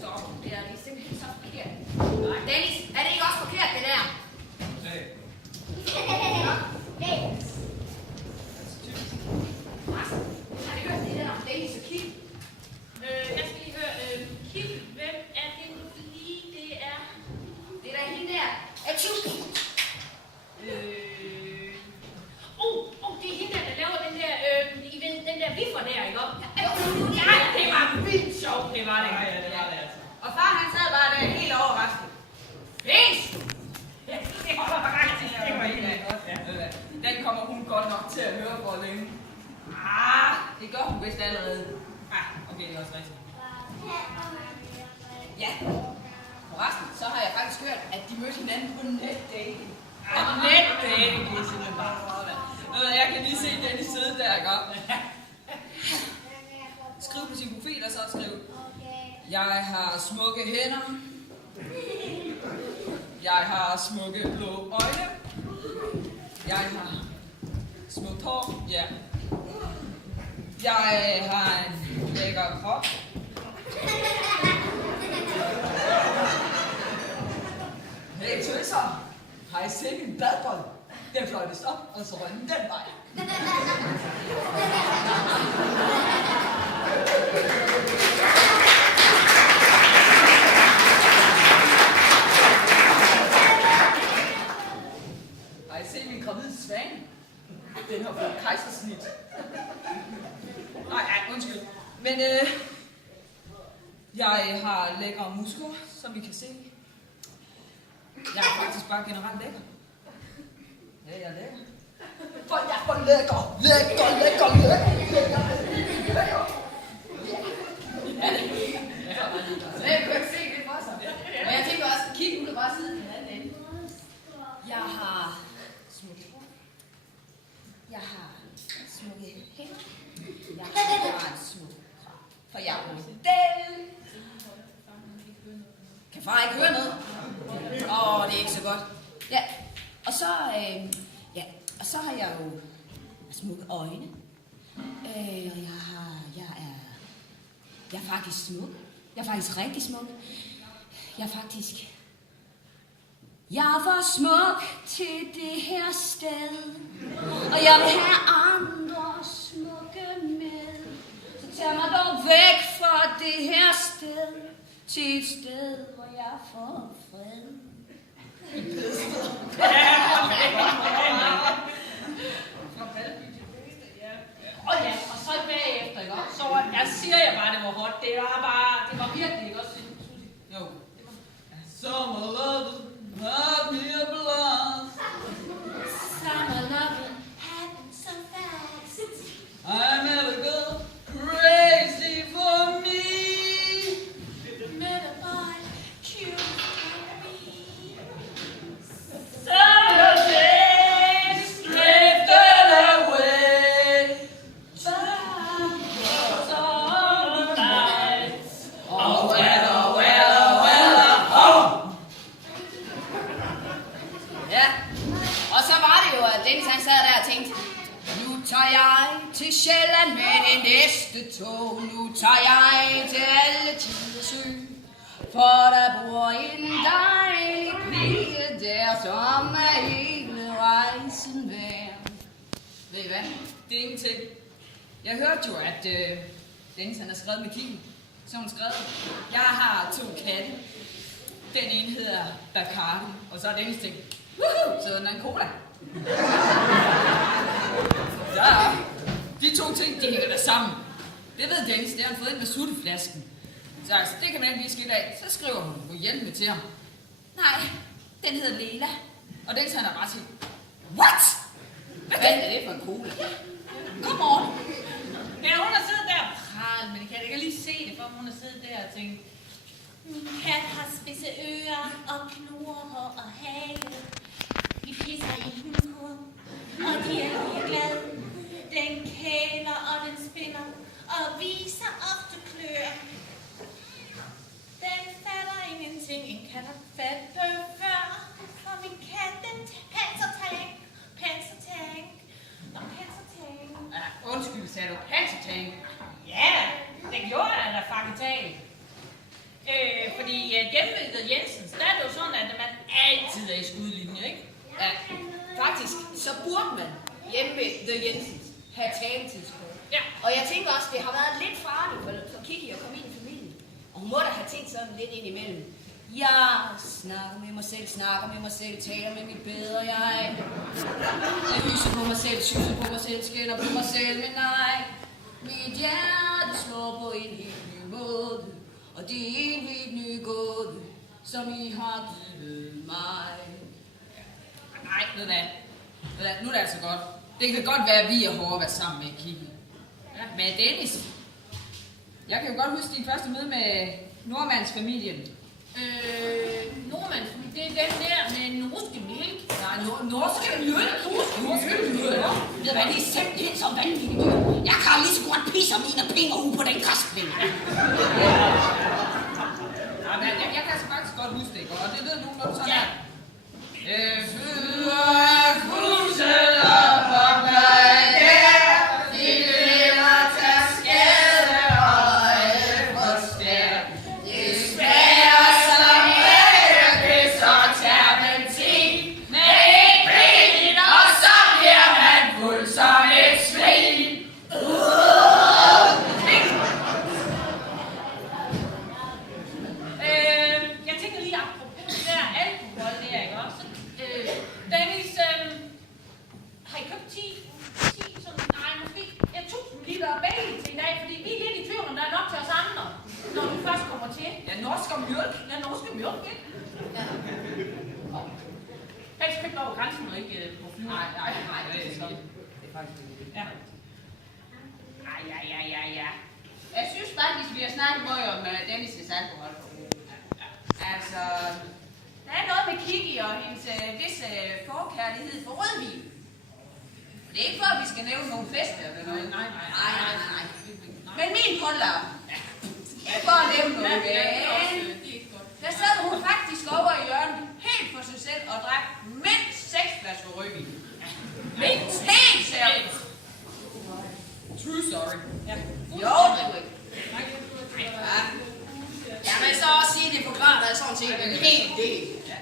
Så, det er simpelthen så forkert. Dennis, er det ikke også forkert, det der? Nej. Har du hørt det der om Dennis og Kim? Jeg skal lige høre, Kim, hvem er det nu lige, det er? Det er da hende der. Atjubi! Det er hende der laver den der, I ved, den der viffer der, ikke om? Ja, det var vildt sjovt, det var det. Ja, det var det altså. og far han sad bare der helt overrasket. Fes! Ja, det holder for gang til. Det var helt godt. Ja. Den kommer hun godt nok til at høre for længe. Det gør hun vist allerede. Okay, det er også rigtigt. Ja. Forresten, så har jeg faktisk hørt, at de mødte hinanden på netdating. Netdating, det er simpelthen bare meget der. Jeg kan lige se Dennis sidde der, ikke? Skriv på sin profil og så skriv: Jeg har smukke hænder. Jeg har smukke blå øjne. Jeg har smukt hår. Ja. Jeg har en lækker krop. Hey, tøser. Har I set min badbold? Den fløjtes op, og så røg den vej. Har I set min gravide svane? Den har fået kejsersnit. Nej, undskyld. Men jeg har lækre muskler, som I kan se. Jeg er faktisk bare generelt lækker. Ja, jeg er lækker. For jeg er for lækker. Lækker. Så jeg kunne ikke se det for sig. Men jeg tænker også, Kim, hun kan bare sidde i den anden ende. Jeg har smukke hår. Jeg har smukke hænder. Jeg har en smuk krop. For jeg er model. Kan far ikke høre noget? Det er ikke så godt. Ja, og så har jeg jo smukke øjne. Jeg er faktisk smuk. Jeg er faktisk rigtig smuk. Jeg er for smuk til det her sted. Og jeg vil have andre smukke med. Så tag mig dog væk fra det her sted. Til et sted, hvor jeg får fred. Og så bagefter, ikke også? Så jeg siger bare, det var hot. Det var virkelig, ikke også? Jo. Summer love, love me a blast. Summer love happens so fast. I met a girl crazy for me. Met a boy cute for me. Summer days Drifted away. summer nights. Oh, well. Ja, og så var det jo, at Dennis han sad der og tænkte, nu tager jeg til Sjælland med det næste tog. Nu tager jeg til alle tider sø. For der bor en dejlig pige der, som er hele rejsen værd. Ved I hvad? Det er ingenting. Jeg hørte jo, at Dennis han har skrevet med Kim. Så hun skrev: Jeg har 2 katte. Den ene hedder Bacardi, og så har Dennis tænkt: woohoo, så er der en cola. Ja, de 2 ting, de hænger der sammen. Det ved Dennis, det har han fået ind med sutteflasken. Så altså, det kan man lige skille af. Så skriver hun på hjælpe til ham: Nej, den hedder Lela. Og Dennis han har bare tænkt: what? Hvad er det for en cola? Come on. Ja, hun har siddet der og pralet, men jeg kan lige se det, for hun har siddet der og tænkt, min kat har spidse ører og knurrer og hale. Vi pisser i hundekurven, og de er lige glade. Den kæler og den spinder og viser ofte klør. Den fatter ingenting, en kat har fatte før. For min kat, den pansertank. Ja, undskyld, sagde du. Pansertank. Ja, det gjorde jeg da faktisk. fordi hjemme ved Jensens, der er det jo sådan, at man altid er i skudlinje, ikke? Ja, faktisk, så burde man hjemme ved The Jensens have taletidskort. Ja. Og jeg tænker også, det har været lidt farligt for Kiki at komme ind i familien. Og hun må da have tænkt sådan lidt ind imellem. Jeg snakker med mig selv, taler med mit bedre jeg. Jeg hyser på mig selv, syser på mig selv, skælder på mig selv, men nej. Mit hjerte slår på en helt ny måde, og det er en helt ny gåde, som I har givet mig. Nej, ved du hvad? Nu er det altså godt. Det kan godt være, at vi er hårde at være sammen med Kiki. Ja, men Dennis, jeg kan jo godt huske din første møde med nordmandsfamilien. Nordmandsfamilien, det er den der med norske mælk. Nej, norske mjølk. Ved du hvad, det er simpelthen så vanvittigt dyr. Jeg kan lige så godt pisse mine penge ud på den græskvæld. Ja, men jeg kan altså faktisk godt huske det, og det ved nogenlunde sådan her. Jeg synes faktisk, vi har snakket meget om Dennis' alkoholforbrug. Altså, der er noget med Kiki og hendes visse forkærlighed for rødvin. Det er ikke for, at vi skal nævne nogle fester eller noget. Nej. Men min polter, det er for at nævne noget. Der sad hun faktisk over i hjørnet helt for sig selv og drak mindst 6 flasker rødvin. Mindst helt seriøst. True story. Ja. Jo, det er ikke. Jeg vil så også sige, at det forklarer dig sådan set en hel del. Ja.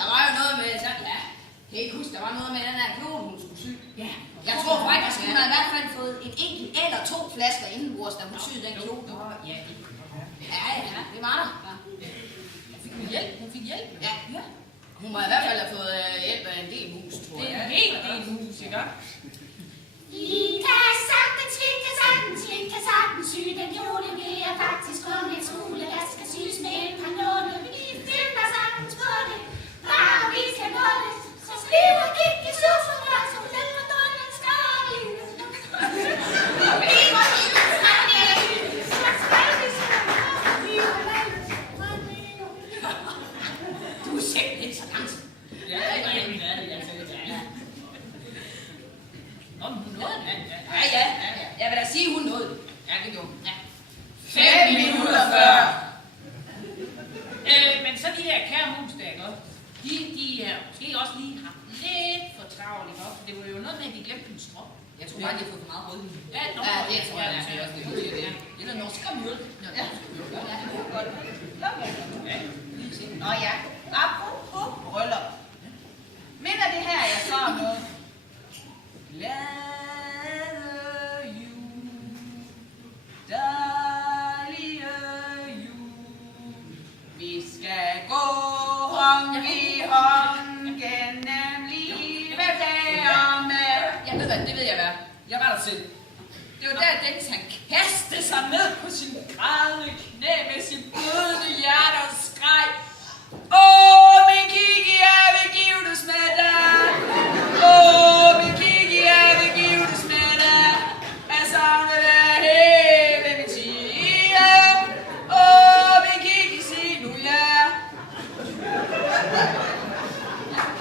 Der var jo noget med, så, ja, jeg kan ikke huske, der var noget med den her kjole, hun skulle sy. Ja. Jeg tror faktisk, hun har i hvert fald fået en enkelt eller 2 flasker indenbords, da hun syede den kjole. Ja, det var der. Hun fik hjælp. Ja. Hun må i hvert fald have fået hjælp af en del hus, tror jeg. Det er en hel del hus, ikke? Vi kan sagtens sy den kjole. Vi er faktisk kun en smule, der skal sys med et par nåle. Vi finder sagtens på det, bare vi skal nå det. Så sliver Kiki sufferne, som den for dårlig skade. Vi må ikke snakke, så skal vi snakke. Du er simpelthen så langsom. Ja. Nå, men hun nåede det. Ja. Jeg vil da sige, hun nåede det. Ja, det gjorde hun. Ja. 5 minutter før. Men så de der kære mus der, ikke? De er måske også lige haft lidt for travlt, ikke? Det var jo noget med, at de glemte en strop. Jeg tror bare, de har fået for meget rødvin. Ja, det tror jeg også. Det er norsk og mjølk. Ja. Nå ja, apropos bryllup. Minder det her, jeg så om noget? Glade jul, dejlige jul. Vi skal gå hånd i hånd gennem livet der med. Jeg ved hvad, det ved jeg hvad. Jeg var der selv. Det var der, Dennis han kastede sig ned på sin grædende knæ med sin blødende hjerte og skreg. Min Kiki, jeg vil giftes med dig. Min Kiki, jeg vil giftes med dig. Jeg savner dig hele mit tiden. Min Kiki, sig nu ja.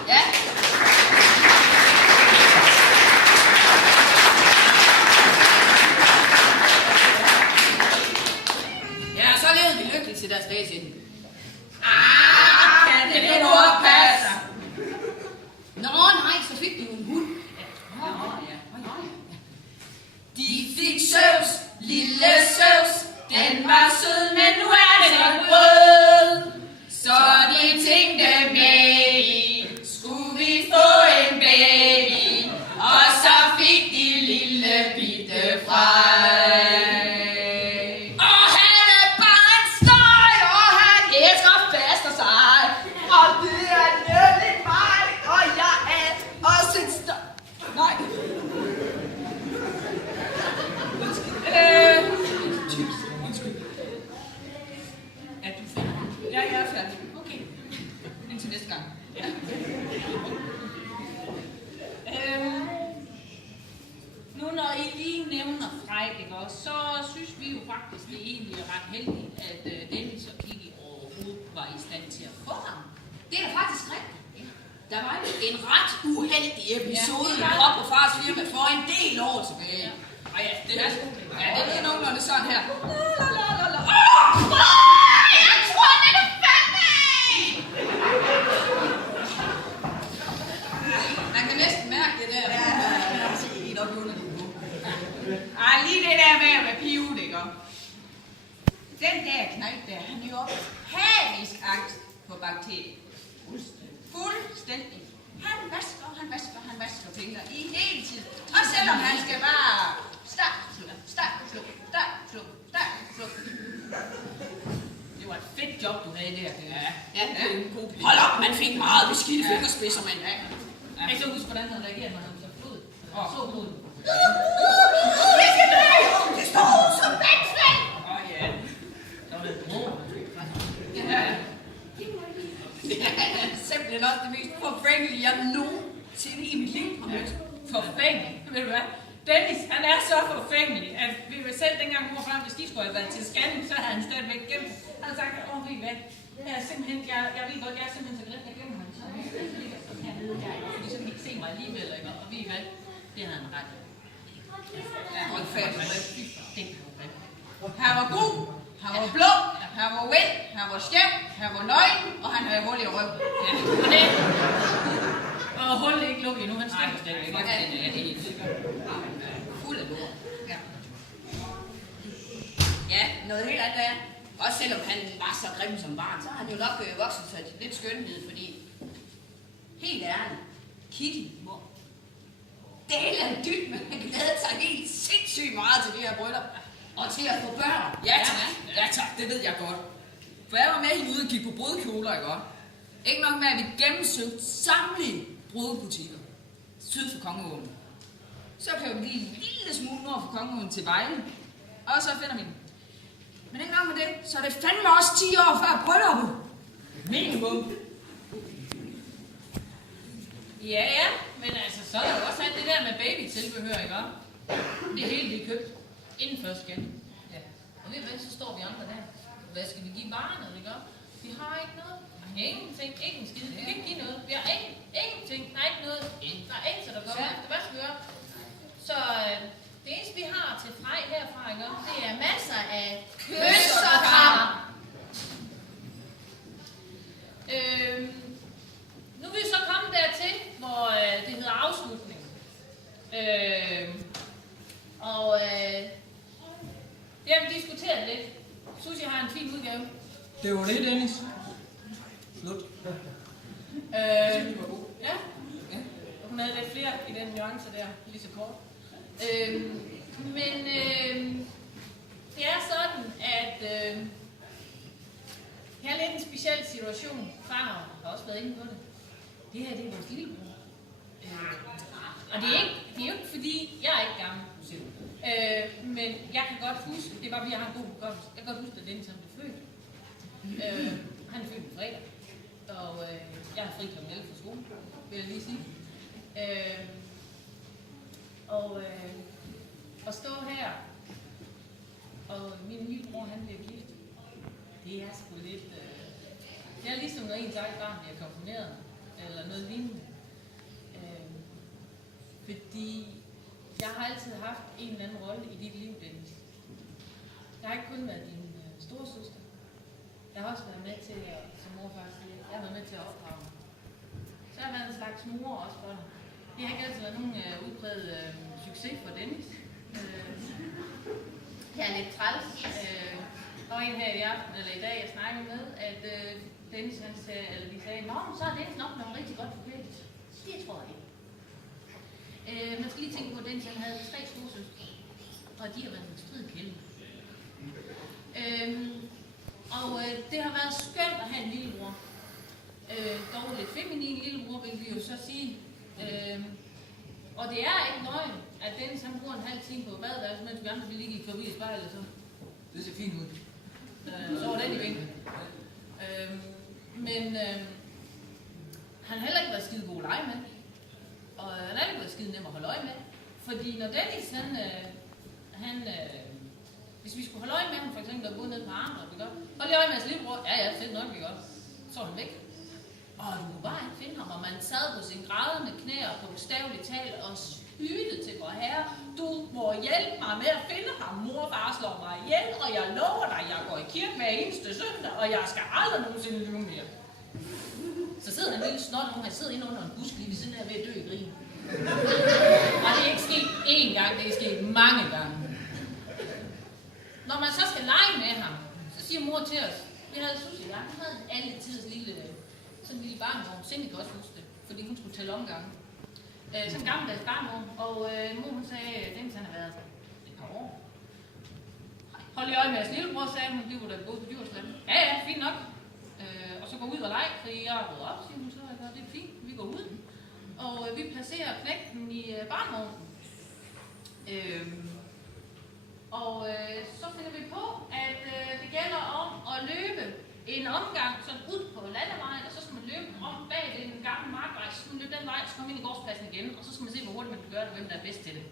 Ja. Ja, så levede vi lykkeligt til deres dages ende. Kan det nu oppasse? Nå nej, så fik de jo en hund. De fik Søvs, lille Søvs. Den var sød, men nu er den rød. Ja, jeg er færdig. Okay. Indtil næste gang. Ja. Nu når I lige nævner Frej, ikke også, så synes vi jo faktisk, det egentlig er ret heldigt, at Dennis og Kiki overhovedet var i stand til at få ham. Det er da faktisk rigtigt. Der var jo en ret uheldig episode Ja, op på fars firma for en del år tilbage. Ja. Og ja, det er nogenlunde sådan her. Jeg tror, det er fandme! Man kan næsten mærke det der. Ja, helt op i underligt nu. Ej, lige det der med at være pivet, ikke? Den der knægt der, han er jo panisk angst for bakterier. Fuldstændig. Han vasker fingre i hele tiden. Og selvom han skal bare start, sluk. Det var et fedt job, du havde der. Ja. Hold op, man fik meget beskidte fingerspidser, mand. Jeg kan ikke så huske, hvordan han reagerede, når han så blod. Så blod. Det står som vandfald! Ja. Der var lidt bror. Ja. Det er simpelthen også det mest forfængelige, jeg nogensinde i mit liv har mødt. Forfængelig. Ved du hvad? Dennis, han er så forfængelig, at vi vil selv dengang mor og far, hvis de skulle have været til scanning, så havde han stadigvæk gemt. Han havde sagt, ved I hvad? Jeg er simpelthen, jeg ved godt, jeg er simpelthen så glad, jeg gemmer ham. Så hernede her, fordi så kan de ikke se mig alligevel, ikke? Og ved I hvad? Det havde han ret. Ja, hold fast. Han var god, han var blå, han var vild, han var skæv, han var nøgen, og han havde hul i røven. Ja, og det. Og hullet ikke lukket endnu, han stemmer stadigvæk. Ja, det er helt sikkert. Fuld af lort. Ja. Ja, noget helt andet er, også selvom han var så grim som barn, så har han jo nok vokset sig til lidt skønhed, fordi helt ærligt, Kitty, mor, det er en dyt, men han glæder sig helt sindssygt meget til det her bryllup, og til at få børn. Ja tak, det ved jeg godt. For jeg var med hende ude og gik på brudekjoler, ikke godt? Ikke nok med, at vi gennemsøgte samtlige brudebutikker syd for Kongeåen. Så kører vi lige en lille smule nord for Kongeåen til Vejle, og så finder vi den. Men ikke nok med det, så er det fandme også 10 år før brylluppet. Minimum. Ja, men altså, så er der jo også alt det der med babytilbehør, ikke? Det hele vi købt inden først igen. Ja. Og ved du hvad, så står vi andre der. Hvad skal vi give barnet, ikke? Vi har ikke noget. Ingenting, ikke en skid. Vi kan ikke give noget. Vi har ingenting. Der er ikke noget. Der er intet, der kommer efter. Hvad skal vi gøre? Så det eneste, vi har til Frej herfra, ikke? Det er masser af kys og kram. Nu er vi så kommet dertil, hvor det hedder afslutning. Det har vi diskuteret lidt. Susie har en fin udgave. Det var det, Dennis. Slut. Ja. Hun havde lidt flere i den nuance der, lige så kort. Men det er sådan, at her er lidt en speciel situation. Far har også været inde på det. Det her, det er vores lillebror. Og det er jo ikke fordi, jeg er ikke gammel. Men jeg kan godt huske, det var fordi jeg har en god hukommelse. Jeg kan godt huske, at Dennis han blev født. Han er født på fredag. Og jeg har fri kl. 11 fra skole, vil jeg lige sige. At stå her, og min lillebror han bliver gift, det er sgu lidt... det er ligesom når ens eget barn bliver konfirmeret, eller noget lignende. Fordi jeg har altid haft en eller anden rolle i dit liv, Dennis. Jeg har ikke kun været din storesøster. Jeg har også været med til, som morfar siger, jeg har været med til at opdrage mig. Så har jeg været en slags mor også for dig. Det har ikke altid været nogen udpræget succes for Dennis. Jeg er lidt træls. Der var en her i aften, eller i dag, jeg snakkede med, at Dennis, han sagde, eller de sagde, nå, så er Dennis nok noget rigtig godt for Dennis. Det tror jeg ikke. Man skal lige tænke på, at Dennis han havde 3 storesøstre, og de har været en stridkælde. Det har været skønt at have en lillebror. Dog lidt feminin lillebror, vil vi jo så sige. Og det er ikke nøgen, at Dennis han bruger en halv time på badeværelset, mens vi andre vil ligge forbi et spejl eller så. Det ser fint ud. Så var den i vinkel. Men han har heller ikke været skide god at lege med. Og han har ikke været skide nem at holde øje med. Fordi når Dennis, hvis vi skulle holde øje med ham, for eksempel, der boede nede på Arne, vi gør. Hold øje med hans lillebror. Ja, fedt nok, vi gør. Så var han væk. Og du kunne bare ikke finde ham, og man sad på sine grædende knæer på bogstaveligt talt og hyldede til vor herre. Du må hjælpe mig med at finde ham. Mor og far slår mig ihjel, og jeg lover dig, jeg går i kirke hver eneste søndag, og jeg skal aldrig nogensinde lyve mere. Så sidder han en lille snot, og han sidder inde under en busk lige ved siden af ved at dø i grin. Og det er ikke sket én gang, det er sket mange gange. Når man så skal lege med ham, så siger mor til os, vi havde Susie, hun havde alle tiders sådan en lille barnevogn. Cindy kan også huske det, fordi hun skulle tælle omgange. Sådan en gammeldags barnevogn, og mor hun sagde, at Dennis han har været et par år. Hold lige øje med jeres lillebror, sagde hun, det var da gået på Djursland. Ja, fint nok. Og så gå ud og lege, fordi jeg har ryddet op, siger hun så, og det er fint, vi går ud. Og vi placerer knægten i barnevognen. Så finder vi på, at det gælder om at løbe en omgang sådan ud på landevejen, og så skal man løbe om bag den gamle markvej, så skal man løbe den vej, så kommer man ind i gårdspladsen igen, og så skal man se, hvor hurtigt man kan gøre det, og hvem der er bedst til det.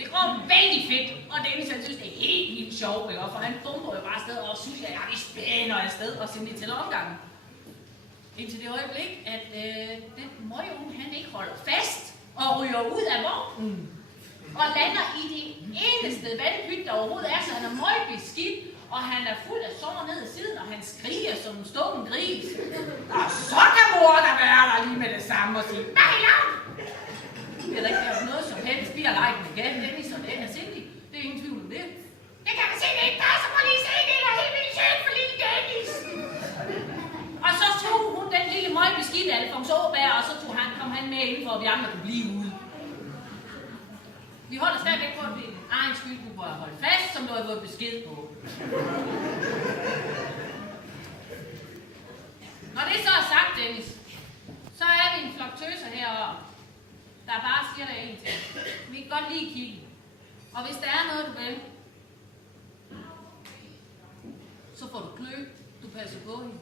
Det går vældig fedt, og Dennis han synes, det er helt vildt sjovt, for han bomber jo bare afsted, og synes, at vi spænder afsted, og simpelthen tæller omgangen. Indtil det øjeblik, at den møgeunge, han ikke holder fast, og ryger ud af vognen, og lander i det eneste vandpyt, der overhovedet er, så han er møgbeskidt, og han er fuld af sår ned i siden, og han skriger som en stukken gris. Og så kan mor der være der lige med det samme og sige, nej, langt! Det er der ikke gjort noget som helst. Vi har leget med igen, Dennis og den er Cindy. Det er ingen tvivl om det. Det kan man se, det ikke passer på lige se, det er helt vildt sødt for lille Dennis. Og så tog hun den lille møgbeskidte Alfons Åberg, og så kom han med inden for, at vi andre kunne blive ude. Vi holder stadigvæk på, at vi egen skyld kunne holde fast, som du har fået besked på. Når det så er sagt, Dennis, så er vi en flok tøser herovre, der bare siger dig en ting. Vi kan godt lige kigge. Og hvis der er noget, du vil, så får du klø, du passer på hende.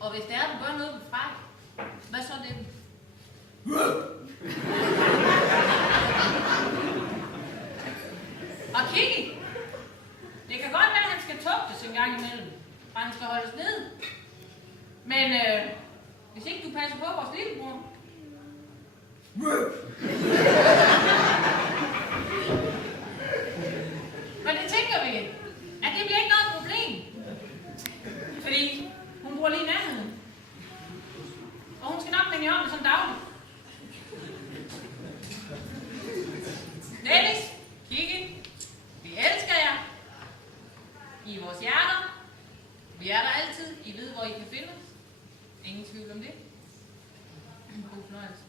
Og hvis der er, du gør noget på fejl, hvad så det? Og Kiki, det kan godt være, at han skal tugtes en gang imellem, og han skal holdes ned. Men hvis ikke du passer på vores lillebror, men det tænker vi, at det bliver ikke noget problem. Fordi hun bor lige i nærheden. Og hun skal nok minde om det sådan dagligt. Dennis, Kiki, vi elsker jer. I vores hjerter. Vi er der altid. I ved, hvor I kan finde os. Ingen tvivl om det. God fornøjelse.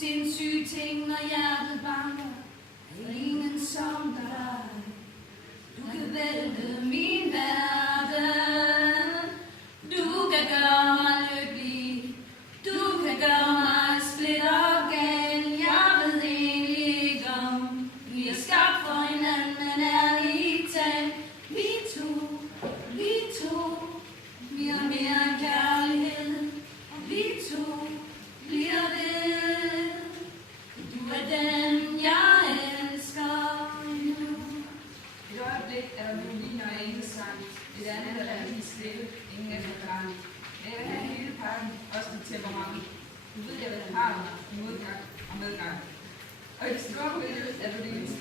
Sindssyge ting, når hjertet banker. Ingen som dig. vælte min verden. Du kan gøre mig lykkelig, du kan gøre mig splittergal. Jeg ved egentlig ikke om vi er skabt for hinanden, men ærligt talt, vi to, vi har mere end kærlighed, og vi to bliver ved. Du er den, jeg elsker nu. Et øjeblik er der melodien og engelsk-sang. Et andet er der lige slippe, ingen eftergang. Men jeg vil have hele pakken, også dit temperament. Du ved, jeg vil have partner, modgang og medgang. Og i det store billede er du det eneste